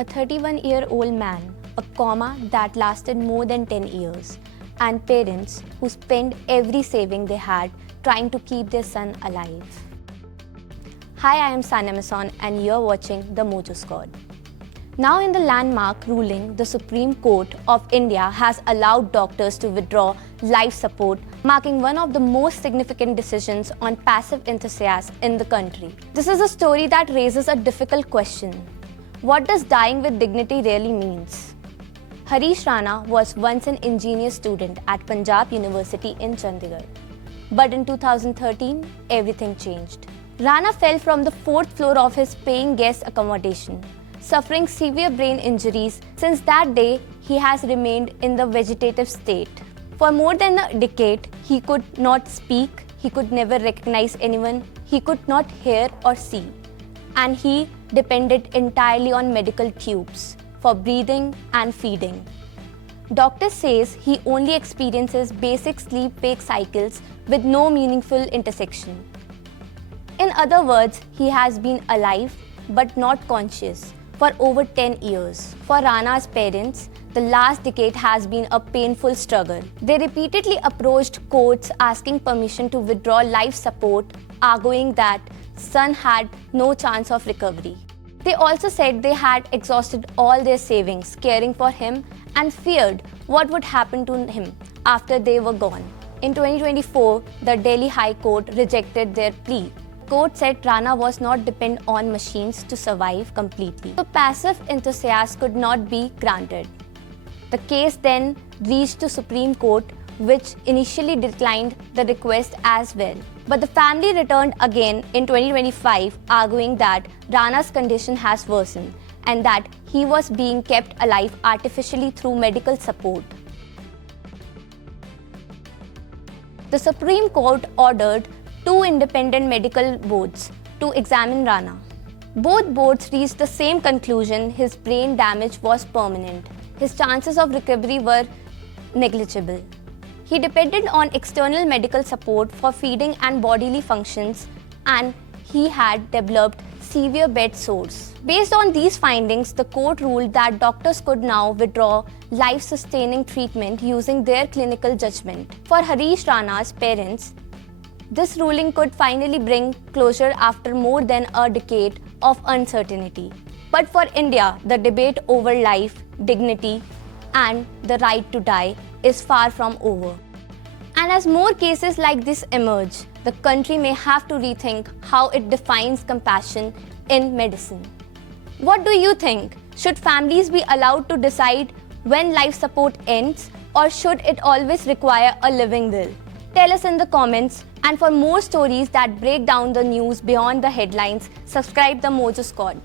a 31-year-old man, a coma that lasted more than 10 years, and parents who spent every saving they had trying to keep their son alive. Hi, I am Sanya Mason and you're watching the Mojo Squad. Now in the landmark ruling, the Supreme Court of India has allowed doctors to withdraw life support, marking one of the most significant decisions on passive euthanasia in the country. This is a story that raises a difficult question. What does dying with dignity really means? Harish Rana was once an engineer student at Punjab University in Chandigarh. But in 2013, everything changed. Rana fell from the 4th floor of his paying guest accommodation, suffering severe brain injuries. Since that day, he has remained in the vegetative state. For more than a decade, he could not speak, he could never recognize anyone, he could not hear or see, and he depended entirely on medical tubes for breathing and feeding. Doctor says he only experiences basic sleep-wake cycles with no meaningful intersection. In other words, he has been alive but not conscious for over 10 years. For Rana's parents, the last decade has been a painful struggle. They repeatedly approached courts asking permission to withdraw life support, arguing that son had no chance of recovery. They also said they had exhausted all their savings caring for him and feared what would happen to him after they were gone. In 2024, the Delhi High Court rejected their plea. The court said Rana was not dependent on machines to survive completely, so passive euthanasia could not be granted. The case then reached the Supreme Court, which initially declined the request as well. But the family returned again in 2025, arguing that Rana's condition has worsened and that he was being kept alive artificially through medical support. The Supreme Court ordered 2 independent medical boards to examine Rana. Both boards reached the same conclusion: his brain damage was permanent. His chances of recovery were negligible. He depended on external medical support for feeding and bodily functions, and he had developed severe bed sores. Based on these findings, the court ruled that doctors could now withdraw life-sustaining treatment using their clinical judgment. For Harish Rana's parents, this ruling could finally bring closure after more than a decade of uncertainty. But for India, the debate over life, dignity, and the right to die is far from over. And as more cases like this emerge, the country may have to rethink how it defines compassion in medicine. What do you think? Should families be allowed to decide when life support ends, or should it always require a living will? Tell us in the comments, and for more stories that break down the news beyond the headlines, subscribe the Mojo Squad.